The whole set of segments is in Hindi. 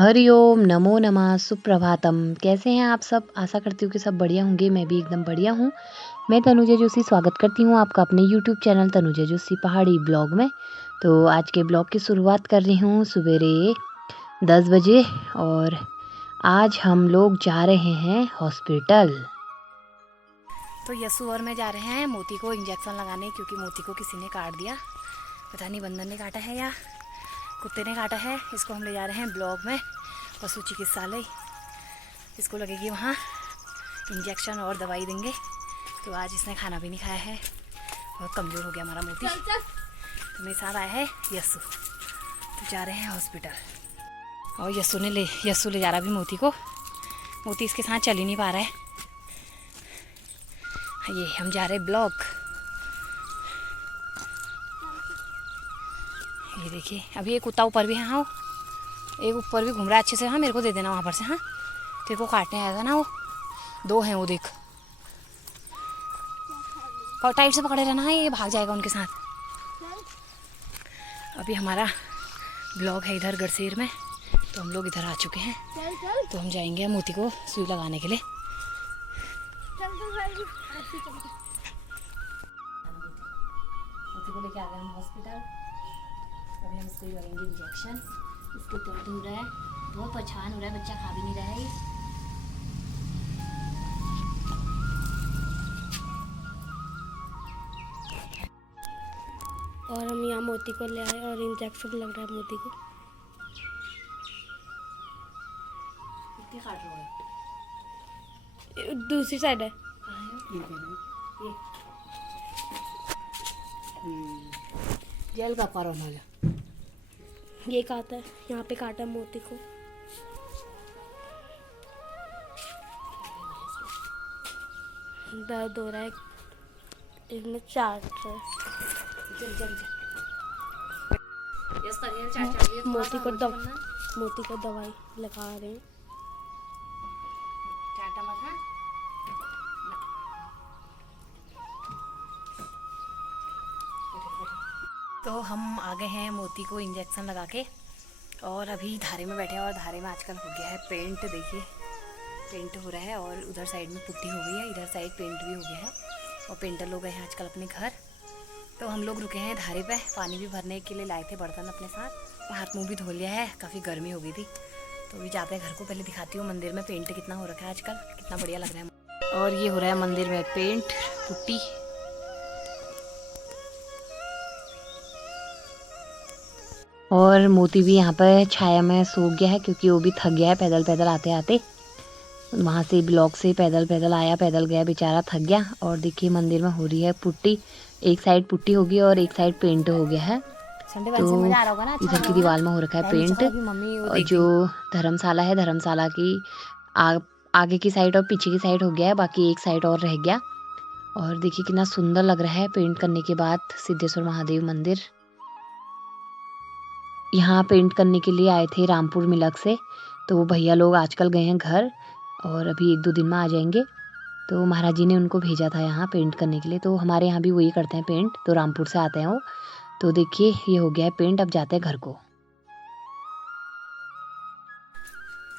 हरिओम नमो नमः सुप्रभातम। कैसे हैं आप सब? आशा करती हूँ कि सब बढ़िया होंगे। मैं भी एकदम बढ़िया हूँ। मैं तनुजा जोशी स्वागत करती हूँ आपका अपने यूट्यूब चैनल तनुजा जोशी पहाड़ी ब्लॉग में। तो आज के ब्लॉग की शुरुआत कर रही हूँ सवेरे 10 बजे और आज हम लोग जा रहे हैं हॉस्पिटल। तो यस्सु और मैं जा रहे हैं मोती को इंजेक्शन लगाने, क्योंकि मोती को किसी ने काट दिया। पता नहीं बंदर ने काटा है या कुत्ते ने काटा है। इसको हम ले जा रहे हैं ब्लॉक में, पशु चिकित्सालय। इसको लगेगी वहाँ इंजेक्शन और दवाई देंगे। तो आज इसने खाना भी नहीं खाया है, बहुत कमज़ोर हो गया हमारा मोती। तो मेरे साथ आया है यस्सु। तो जा रहे हैं हॉस्पिटल और यस्सु ले जा रहा भी मोती को। मोती इसके साथ चल ही नहीं पा रहा है। ये हम जा रहे ब्लॉक। ये देखिए, अभी एक कुत्ता ऊपर भी है। हाँ, एक ऊपर भी घूम रहा है अच्छे से। हाँ, मेरे को दे देना वहाँ पर से। हाँ, तेरे को काटने आएगा ना वो। दो हैं वो, देख। टाइट से पकड़े रहना है, ये भाग जाएगा उनके साथ। अभी हमारा ब्लॉक है इधर गढ़सेर में, तो हम लोग इधर आ चुके हैं। तो हम जाएंगे मोती को सुई लगाने के लिए। मोती को लेके आ गए हम हॉस्पिटल। अभी हम इसको लगेंगे इंजेक्शन। इसको दर्द हो रहा है, बहुत परेशान हो रहा है, बच्चा खा भी नहीं रहा है। और हम यहाँ मोती को ले आए और इंजेक्शन लग रहा है मोती को। कितने काट रहे हो? दूसरी साइड है। ये जेल का करो माला। ये काटा है, यहाँ पे काटा है मोती को। दर्द हो रहा है, इसमें चाट रहा है। मोती को दवाई लगा रहे हैं। तो हम आ गए हैं मोती को इंजेक्शन लगा के, और अभी धारे में बैठे हैं। और धारे में आजकल हो गया है पेंट। देखिए, पेंट हो रहा है और उधर साइड में पुट्टी हो गई है, इधर साइड पेंट भी हो गया है। और पेंटर लोग गए हैं आजकल अपने घर। तो हम लोग रुके हैं धारे पे, पानी भी भरने के लिए लाए थे बर्तन अपने साथ। हाथ मुंह भी धो लिया है, काफ़ी गर्मी हो गई थी। तो अभी जाते हैं घर को। पहले दिखाती हूँ मंदिर में पेंट कितना हो रखा है आजकल, कितना बढ़िया लग रहा है। और ये हो रहा है मंदिर में पेंट, पुट्टी। और मोती भी यहाँ पर छाया में सो गया है, क्योंकि वो भी थक गया है पैदल पैदल आते आते। वहाँ से ब्लॉक से पैदल पैदल आया, पैदल गया, बेचारा थक गया। और देखिए मंदिर में हो रही है पुट्टी। एक साइड पुट्टी होगी और एक साइड पेंट हो गया है। तो इधर की दीवार में हो रखा है पेंट। और जो धर्मशाला है, धर्मशाला की आगे की साइड और पीछे की साइड हो गया है, बाकी एक साइड और रह गया। और देखिए कितना सुंदर लग रहा है पेंट करने के बाद सिद्धेश्वर महादेव मंदिर। यहाँ पेंट करने के लिए आए थे रामपुर मिलक से। तो वो भैया लोग आजकल गए हैं घर और अभी 1-2 दिन में आ जाएंगे। तो महाराज जी ने उनको भेजा था यहाँ पेंट करने के लिए। तो हमारे यहाँ भी वही करते हैं पेंट, तो रामपुर से आते हैं वो। तो देखिए ये हो गया है पेंट, अब जाते हैं घर को।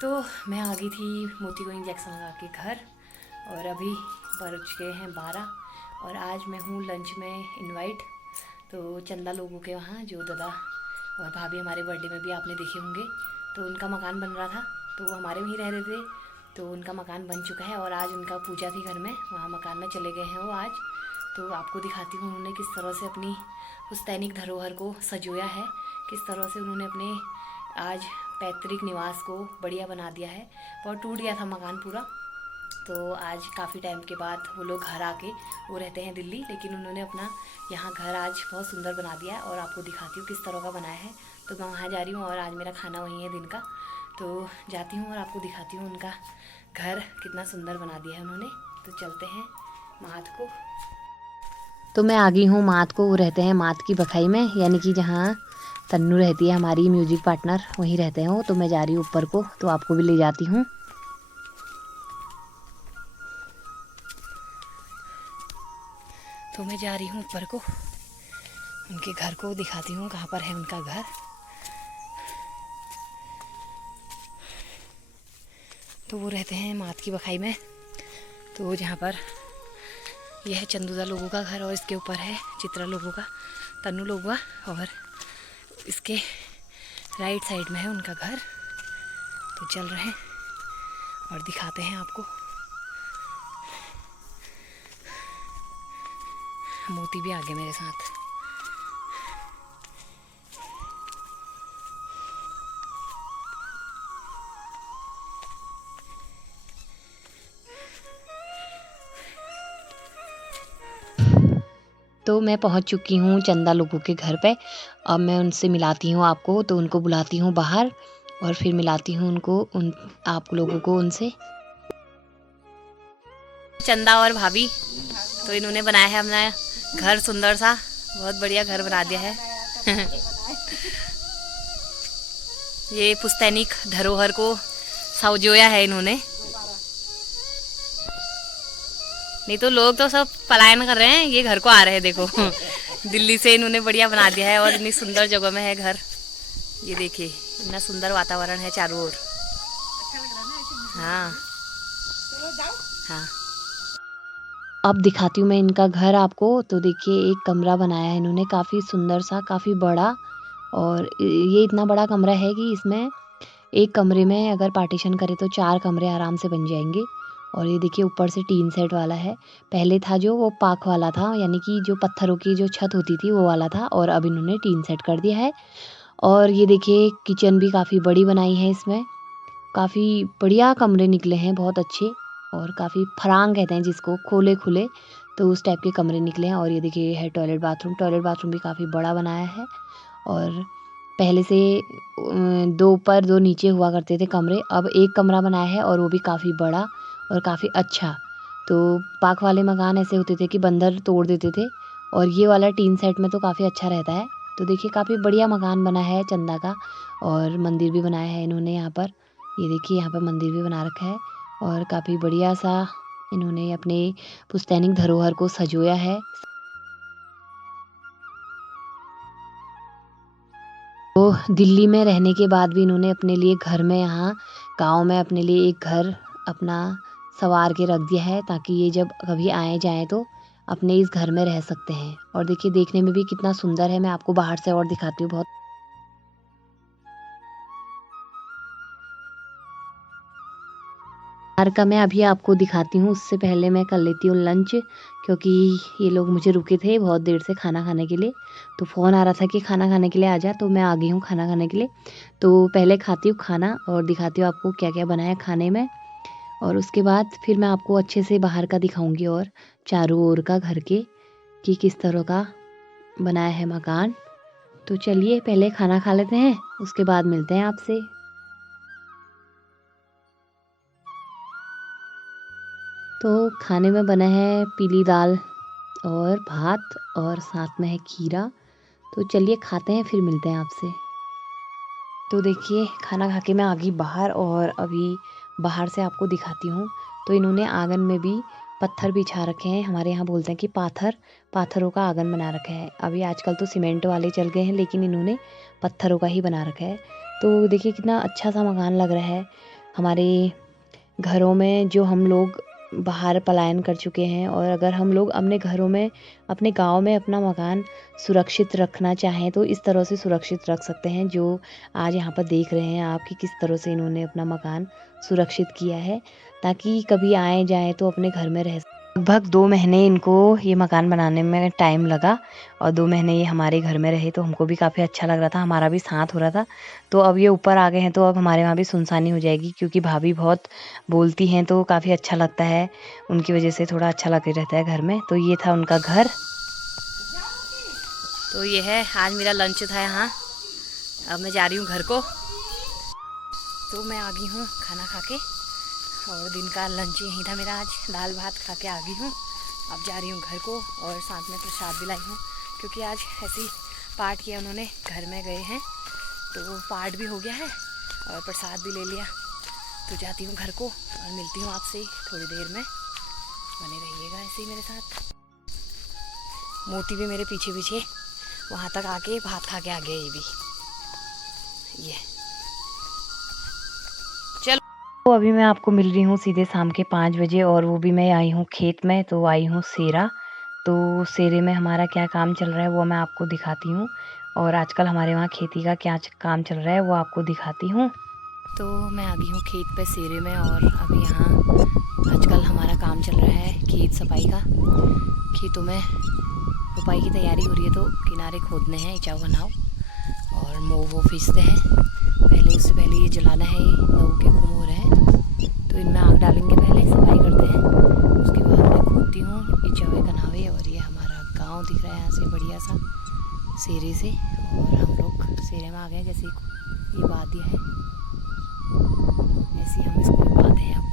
तो मैं आ गई थी मोती को इंजेक्शन लगा के घर, और अभी बज गए हैं 12। और आज मैं हूँ लंच में इनवाइट। तो चंदा लोगों के वहाँ, जो दादा और भाभी हमारे बर्थडे में भी आपने देखे होंगे। तो उनका मकान बन रहा था, तो वो हमारे वहीं रह रहे थे। तो उनका मकान बन चुका है और आज उनका पूजा थी घर में, वहाँ मकान में चले गए हैं वो आज। तो आपको दिखाती हूँ उन्होंने किस तरह से अपनी पुश्तैनिक धरोहर को सजोया है, किस तरह से उन्होंने अपने आज पैतृक निवास को बढ़िया बना दिया है। बहुत टूट गया था मकान पूरा। तो आज काफ़ी टाइम के बाद वो लोग घर आके, वो रहते हैं दिल्ली, लेकिन उन्होंने अपना यहाँ घर आज बहुत सुंदर बना दिया है। और आपको दिखाती हूँ किस तरह का बनाया है। तो मैं वहाँ जा रही हूँ और आज मेरा खाना वहीं है दिन का। तो जाती हूँ और आपको दिखाती हूँ उनका घर कितना सुंदर बना दिया है उन्होंने। तो चलते हैं मात को। तो मैं आ गई हूँ मात को। वो रहते हैं मात की बखाई में, यानी कि जहाँ तन्नू रहती है हमारी म्यूजिक पार्टनर, वहीं रहते हैं वो। तो मैं जा रही हूँ ऊपर को, तो आपको भी ले जाती हूँ। तो मैं जा रही हूँ ऊपर को, उनके घर को दिखाती हूँ कहाँ पर है उनका घर। तो वो रहते हैं मात की बखाई में। तो जहाँ पर यह है चंदूदा लोगों का घर और इसके ऊपर है चित्रा लोगों का, तन्नू लोगों का, और इसके राइट साइड में है उनका घर। तो चल रहे हैं और दिखाते हैं आपको। मोती भी आ गए मेरे साथ। तो मैं पहुंच चुकी हूँ चंदा लोगों के घर पे। अब मैं उनसे मिलाती हूँ आपको, तो उनको बुलाती हूँ बाहर और फिर मिलाती हूँ आप लोगों को उनसे। चंदा और भाभी, तो इन्होंने बनाया है अपना घर सुंदर सा, बहुत बढ़िया घर बना दिया है। ये पुस्तैनिक धरोहर को संजोया है इन्होंने। नहीं तो लोग तो सब पलायन कर रहे हैं, ये घर को आ रहे हैं देखो। दिल्ली से इन्होंने बढ़िया बना दिया है और इतनी सुंदर जगह में है घर। ये देखिए इतना सुंदर वातावरण है चारों ओर। हाँ हाँ। अब दिखाती हूँ मैं इनका घर आपको। तो देखिए एक कमरा बनाया है इन्होंने, काफ़ी सुंदर सा, काफ़ी बड़ा। और ये इतना बड़ा कमरा है कि इसमें एक कमरे में अगर पार्टीशन करें तो 4 कमरे आराम से बन जाएंगे। और ये देखिए ऊपर से टीन सेट वाला है। पहले था जो वो पाक वाला था, यानी कि जो पत्थरों की जो छत होती थी वो वाला था, और अब इन्होंने टीन सेट कर दिया है। और ये देखिए किचन भी काफ़ी बड़ी बनाई है इसमें। काफ़ी बढ़िया कमरे निकले हैं, बहुत अच्छे। और काफ़ी फरांग कहते हैं जिसको, खोले खुले, तो उस टाइप के कमरे निकले हैं। और ये देखिए है टॉयलेट बाथरूम भी काफ़ी बड़ा बनाया है। और पहले से 2 ऊपर 2 नीचे हुआ करते थे कमरे, अब एक कमरा बनाया है और वो भी काफ़ी बड़ा और काफ़ी अच्छा। तो पाक वाले मकान ऐसे होते थे कि बंदर तोड़ देते थे, और ये वाला टीन सेट में तो काफ़ी अच्छा रहता है। तो देखिए काफ़ी बढ़िया मकान बना है चंदा का। और मंदिर भी बनाया है इन्होंने यहाँ पर। ये देखिए यहाँ पर मंदिर भी बना रखा है और काफ़ी बढ़िया सा इन्होंने अपने पुस्तैनिक धरोहर को सजोया है। तो दिल्ली में रहने के बाद भी इन्होंने अपने लिए घर में, यहाँ गांव में अपने लिए एक घर अपना संवार के रख दिया है, ताकि ये जब कभी आए जाएँ तो अपने इस घर में रह सकते हैं। और देखिए देखने में भी कितना सुंदर है। मैं आपको बाहर से और दिखाती हूँ बहुत। बाहर का मैं अभी आपको दिखाती हूँ, उससे पहले मैं कर लेती हूँ लंच, क्योंकि ये लोग मुझे रुके थे बहुत देर से खाना खाने के लिए। तो फ़ोन आ रहा था कि खाना खाने के लिए आ जा, तो मैं आ गई हूँ खाना खाने के लिए। तो पहले खाती हूँ खाना और दिखाती हूँ आपको क्या क्या बनाया खाने में, और उसके बाद फिर मैं आपको अच्छे से बाहर का दिखाऊंगी और चारों ओर का घर के कि किस तरह का बनाया है मकान। तो चलिए पहले खाना खा लेते हैं, उसके बाद मिलते हैं आपसे। तो खाने में बना है पीली दाल और भात और साथ में है खीरा। तो चलिए खाते हैं, फिर मिलते हैं आपसे। तो देखिए खाना खा के मैं आ गई बाहर, और अभी बाहर से आपको दिखाती हूँ। तो इन्होंने आंगन में भी पत्थर बिछा रखे हैं, हमारे यहाँ बोलते हैं कि पाथरों का आंगन बना रखा है। अभी आजकल तो सीमेंट वाले चल गए हैं, लेकिन इन्होंने पत्थरों का ही बना रखा है। तो देखिए कितना अच्छा सा मकान लग रहा है। हमारे घरों में जो हम लोग बाहर पलायन कर चुके हैं, और अगर हम लोग अपने घरों में, अपने गांव में अपना मकान सुरक्षित रखना चाहें तो इस तरह से सुरक्षित रख सकते हैं, जो आज यहाँ पर देख रहे हैं आप कि किस तरह से इन्होंने अपना मकान सुरक्षित किया है, ताकि कभी आए जाए तो अपने घर में रह। लगभग 2 महीने इनको ये मकान बनाने में टाइम लगा, और 2 महीने ये हमारे घर में रहे, तो हमको भी काफ़ी अच्छा लग रहा था, हमारा भी साथ हो रहा था। तो अब ये ऊपर आ गए हैं, तो अब हमारे वहाँ भी सुनसानी हो जाएगी, क्योंकि भाभी बहुत बोलती हैं, तो काफ़ी अच्छा लगता है, उनकी वजह से थोड़ा अच्छा लगे रहता है घर में। तो ये था उनका घर। तो ये है आज मेरा लंच था यहाँ। अब मैं जा रही हूँ घर को। तो मैं आ गई हूँ खाना खा के, और दिन का लंच यहीं था मेरा आज, दाल भात खा के आ गई हूँ। अब जा रही हूँ घर को, और साथ में प्रसाद भी लाई हूँ, क्योंकि आज ऐसी पाठ किया उन्होंने, घर में गए हैं तो पाठ भी हो गया है और प्रसाद भी ले लिया। तो जाती हूँ घर को और मिलती हूँ आपसे थोड़ी देर में। बने रहिएगा ऐसे ही मेरे साथ। मोती भी मेरे पीछे पीछे वहाँ तक आके भात खा के आ गया। ये भी ये चलो। तो अभी मैं आपको मिल रही हूँ सीधे शाम के 5 बजे और वो भी मैं आई हूँ खेत में, तो आई हूँ सेरा। तो सेरे में हमारा क्या काम चल रहा है वो मैं आपको दिखाती हूँ, और आजकल हमारे वहाँ खेती का क्या काम चल रहा है वो आपको दिखाती हूँ। तो मैं आ गई हूँ खेत पे सेरे में, और अभी यहाँ आजकल हमारा काम चल रहा है खेत सफाई का। खेतों में रुपाई की तैयारी हो रही है, तो किनारे खोदने हैं, इचाव बनाओ और मोह वो फीसते हैं। पहले उससे पहले ये जलाना है, ये लहू के खुम हो रहे हैं, तो इनमें आग डालेंगे, पहले सफाई करते हैं, उसके बाद मैं खोदती हूँ इचावे कनावे। और ये हमारा गांव दिख रहा है यहाँ से बढ़िया सा सेरे से, और हम लोग सेरे में आ गए। जैसे ये वादिया है ऐसे हम इसको भी बांधे हैं। अब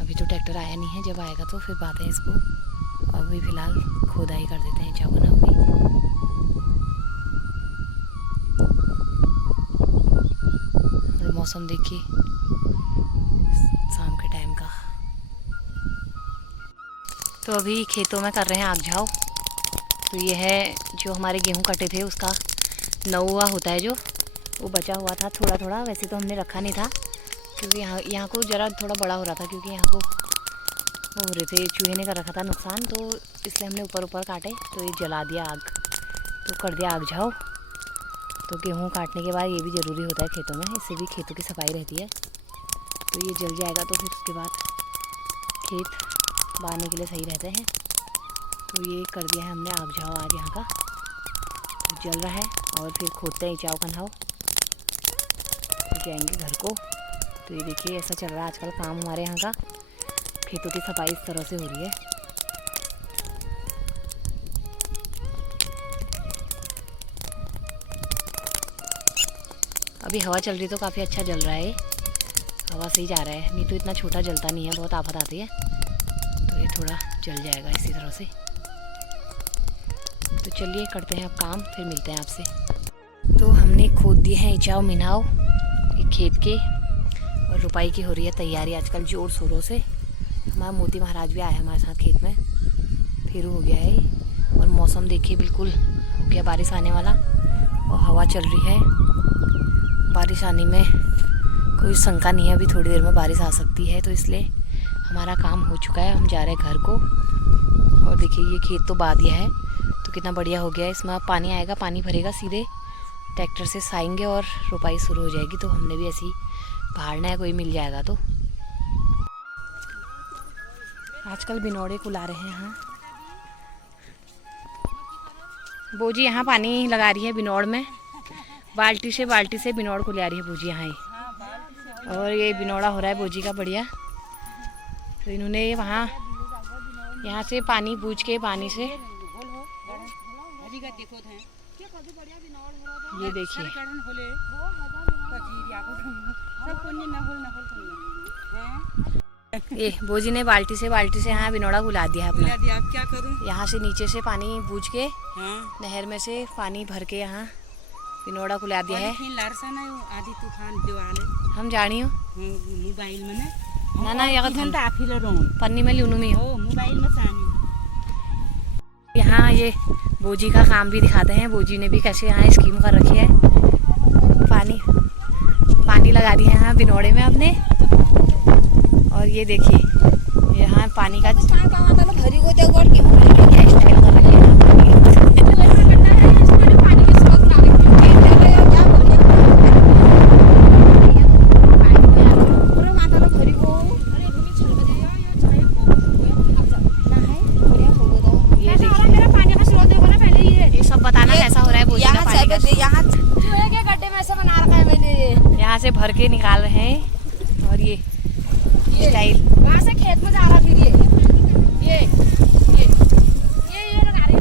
अभी तो ट्रैक्टर आया नहीं है, जब आएगा तो फिर बांधे हैं इसको। अभी फ़िलहाल खोदाई कर देते हैं इचाव बनाओगे। और मौसम देखिए शाम के टाइम का। तो अभी खेतों में कर रहे हैं आग झाव। तो ये है जो हमारे गेहूं कटे थे उसका नौवा होता है, जो वो बचा हुआ था थोड़ा थोड़ा। वैसे तो हमने रखा नहीं था क्योंकि यहाँ को ज़रा थोड़ा बड़ा हो रहा था, क्योंकि यहाँ को वो हो रहे थे, चूहे ने कर रखा था नुकसान, तो इसलिए हमने ऊपर ऊपर काटे। तो ये जला दिया आग, तो कर दिया आग झाव। तो गेहूँ काटने के बाद ये भी ज़रूरी होता है खेतों में, इससे भी खेतों की सफाई रहती है। तो ये जल जाएगा तो फिर उसके बाद खेत बांधने के लिए सही रहते हैं। तो ये कर दिया है हमने आग झाव आज यहाँ का, तो जल रहा है। और फिर खोदते हैं इचाव कन्हाव, जाएंगे घर को। तो ये देखिए ऐसा चल रहा है आजकल काम हमारे यहाँ का। खेतों की सफाई इस तरह से हो रही है। अभी हवा चल रही तो काफ़ी अच्छा जल रहा है, हवा से ही जा रहा है, नहीं तो इतना छोटा जलता नहीं है, बहुत आफत आती है। तो ये थोड़ा जल जाएगा इसी तरह से। तो चलिए करते हैं अब काम, फिर मिलते हैं आपसे। तो हमने खोद दिए हैं इचाव मिनाव खेत के, और रुपाई की हो रही है तैयारी आजकल जोर शोरों से। हमारा मोती महाराज भी आया है हमारे साथ खेत में, फिर हो गया है। और मौसम देखिए बिल्कुल हो गया बारिश आने वाला, और हवा चल रही है। बारिश आने में कोई शंका नहीं है, अभी थोड़ी देर में बारिश आ सकती है। तो इसलिए हमारा काम हो चुका है, हम जा रहे हैं घर को। और देखिए ये खेत तो बा दिया है, तो कितना बढ़िया हो गया है। इसमें पानी आएगा, पानी भरेगा, सीधे ट्रैक्टर से साएंगे और रुपाई शुरू हो जाएगी। तो हमने भी ऐसे ही पहाड़ना है, कोई मिल जाएगा तो। आजकल बिनौड़े को ला रहे हैं यहाँ। बोजी यहाँ पानी लगा रही है बिनौड़ में, बाल्टी से बिनौड़ को ले आ रही है बोजी यहाँ ही। और ये बिनौड़ा हो रहा है बोजी का बढ़िया। तो इन्होंने वहाँ यहाँ से पानी बूझ के पानी से, ये देखिए ये बोजी ने बाल्टी से यहाँ बिनौड़ा गुला दिया है अपना। अब क्या करूं? यहाँ से नीचे से पानी बूझ के नहर में से पानी भर के यहाँ बिनौड़ा गुला दिया है। आधी तूफान दिवाले हम जानी हो मोबाइल में ना यहाँ पन्नी में लूनू में हो मोबाइल में सानी। यहाँ ये बोजी का काम भी दिखाते हैं। बोजी ने भी कैसे यहाँ स्कीम कर रखी है, पानी लगा दिया है यहाँ बिनौड़े में आपने। और ये देखिए यहाँ पानी का क्या स्टाइल कर रखी है। ये सब बताना कैसा हो रहा है बोजी का पानी का। गड्ढे में ऐसा बना रखा है मैंने, यहाँ से भर के निकाल रहे हैं। और ये स्टाइल वहाँ से खेत में जा रहा। फिर ये लगा रही है,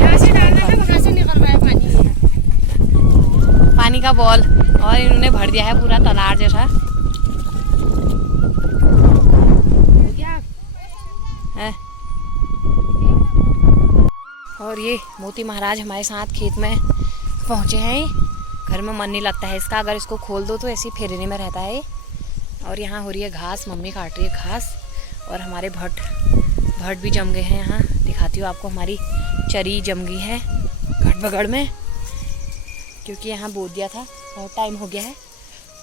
यहाँ से डालना है, वहाँ से निकल रहा है पानी का बॉल। और इन्होंने भर दिया है पूरा तालाब जैसा है। और ये मोती महाराज हमारे साथ खेत में पहुँचे हैं। घर में मन नहीं लगता है इसका, अगर इसको खोल दो तो ऐसी फेरने में रहता है। और यहाँ हो रही है घास, मम्मी काट रही है घास। और हमारे भट भी जम गए हैं यहाँ, दिखाती हूँ आपको। हमारी चरी जम गई है घट बगड़ में, क्योंकि यहाँ बो दिया था, बहुत टाइम हो गया है।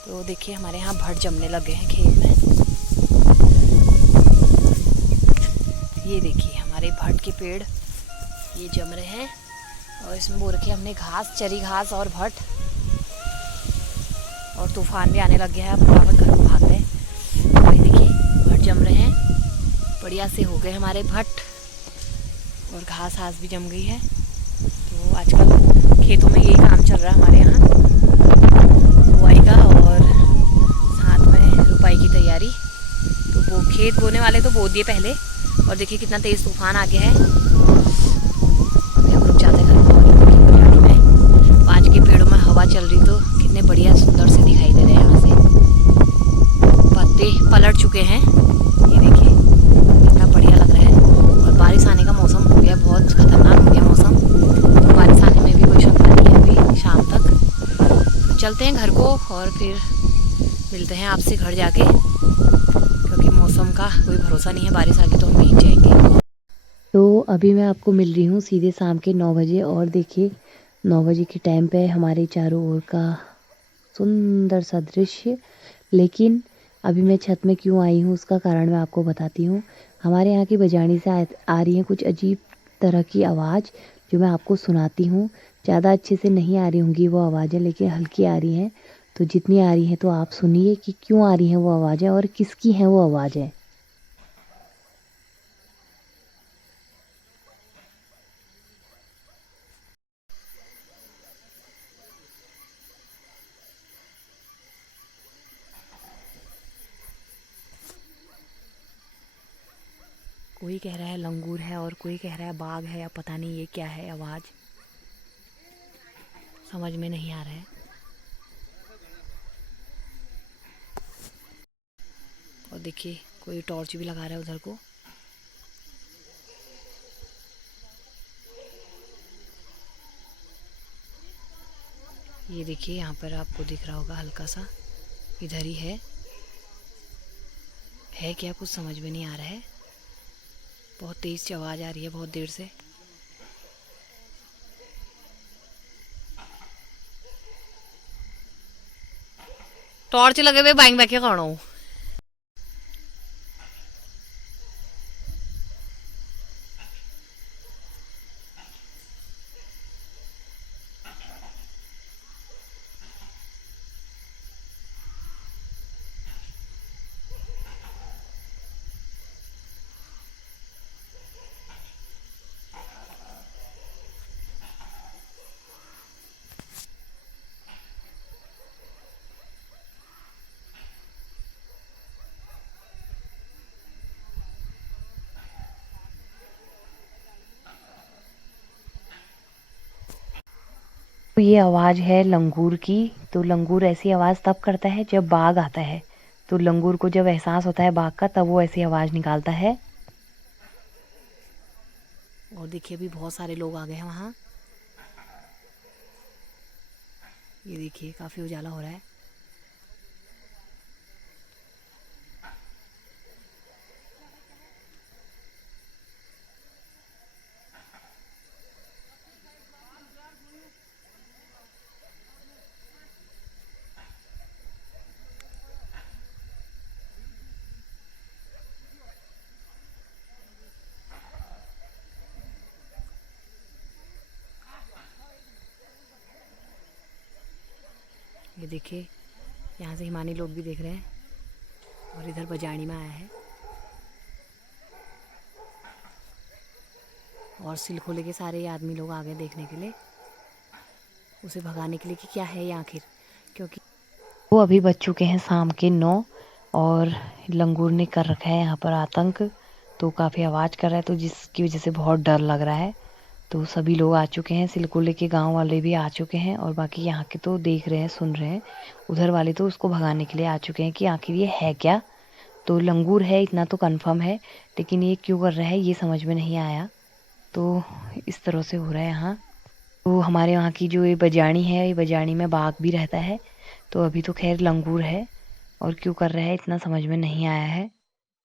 तो देखिए हमारे यहाँ भट जमने लगे हैं खेत में। ये देखिए हमारे भट के पेड़ ये जम रहे हैं और इसमें बो रखे हमने घास, चरी घास और भट। और तूफान भी आने लग गया है, अब फटाफट घर को भागते हैं। तो ये देखिए भट जम रहे हैं, बढ़िया से हो गए हमारे भट और घास हास भी जम गई है। तो आजकल खेतों में यही काम चल रहा है हमारे यहाँ, बुआई का और साथ में रुपाई की तैयारी। तो वो खेत बोने वाले तो बो दिए पहले और देखिए कितना तेज़ तूफान आ गया है। अभी हम रुक जाते हैं घर को में। आज के पेड़ों में हवा चल रही तो कितने बढ़िया सुंदर से दिखाई दे रहे हैं। यहाँ से पत्ते पलट चुके हैं, ये देखिए कितना बढ़िया लग रहा है। और बारिश आने का मौसम हो गया, बहुत खतरनाक हो गया मौसम। तो बारिश आने में भी कोई शंका नहीं है अभी शाम तक। तो चलते हैं घर को और फिर मिलते हैं आपसे घर जाके, क्योंकि मौसम का कोई भरोसा नहीं है, बारिश आ गई तो हम भीग जाएंगे। तो अभी मैं आपको मिल रही हूँ सीधे शाम के 9 बजे और देखिए 9 बजे के टाइम पे हमारे चारों ओर का सुंदर सा दृश्य। लेकिन अभी मैं छत में क्यों आई हूँ उसका कारण मैं आपको बताती हूँ। हमारे यहाँ की बजानी से आ रही है कुछ अजीब तरह की आवाज़ जो मैं आपको सुनाती हूँ। ज़्यादा अच्छे से नहीं आ रही होंगी वो आवाज़ें, लेकिन हल्की आ रही हैं। तो जितनी आ रही हैं तो आप सुनिए कि क्यों आ रही हैं वो आवाज़ें और किसकी हैं वो आवाज़ें। कोई कह रहा है लंगूर है और कोई कह रहा है बाघ है, या पता नहीं ये क्या है आवाज़, समझ में नहीं आ रहा है। और देखिए कोई टॉर्च भी लगा रहा है उधर को। ये देखिए यहाँ पर आपको दिख रहा होगा हल्का सा, इधर ही है क्या कुछ समझ में नहीं आ रहा है। बहुत तेज आवाज़ आ रही है बहुत देर से। टॉर्च लगे हुए बाइक बैके कौन हो। तो ये आवाज़ है लंगूर की। तो लंगूर ऐसी आवाज़ तब करता है जब बाघ आता है। तो लंगूर को जब एहसास होता है बाघ का तब वो ऐसी आवाज़ निकालता है। और देखिए अभी बहुत सारे लोग आ गए हैं वहाँ। ये देखिए काफ़ी उजाला हो रहा है। ये देखिए यहाँ से हिमानी लोग भी देख रहे हैं और इधर बजाणी में आया है और सिलखोले के सारे आदमी लोग आ गए देखने के लिए, उसे भगाने के लिए कि क्या है ये आखिर। क्योंकि वो अभी बज चुके हैं शाम के 9 और लंगूर ने कर रखा है यहाँ पर आतंक। तो काफ़ी आवाज़ कर रहा है तो जिसकी वजह से बहुत डर लग रहा है। तो सभी लोग आ चुके हैं, सिलकुले के गांव वाले भी आ चुके हैं और बाकी यहाँ के तो देख रहे हैं सुन रहे हैं। उधर वाले तो उसको भगाने के लिए आ चुके हैं कि आखिर ये है क्या। तो लंगूर है इतना तो कंफर्म है, लेकिन ये क्यों कर रहा है ये समझ में नहीं आया। तो इस तरह से हो रहा है यहाँ। तो हमारे वहाँ की जो ये बजाणी है, ये बजाणी में बाघ भी रहता है। तो अभी तो खैर लंगूर है और क्यों कर रहा है इतना समझ में नहीं आया है।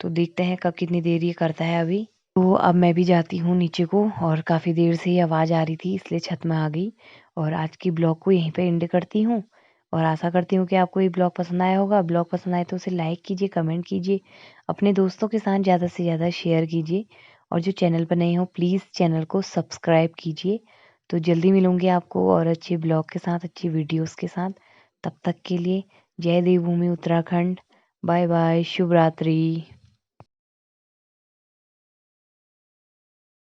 तो देखते हैं कब कितनी देर ये करता है अभी। तो अब मैं भी जाती हूँ नीचे को और काफ़ी देर से ये आवाज़ आ रही थी इसलिए छत में आ गई। और आज की ब्लॉग को यहीं पे एंड करती हूँ और आशा करती हूँ कि आपको ये ब्लॉग पसंद आया होगा। ब्लॉग पसंद आए तो उसे लाइक कीजिए, कमेंट कीजिए, अपने दोस्तों के साथ ज़्यादा से ज़्यादा शेयर कीजिए और जो चैनल पर नए हो प्लीज़ चैनल को सब्सक्राइब कीजिए। तो जल्दी मिलूँगी आपको और अच्छे ब्लॉग के साथ, अच्छी वीडियोस के साथ। तब तक के लिए जय देवभूमि उत्तराखंड। बाय बाय, शुभ रात्रि।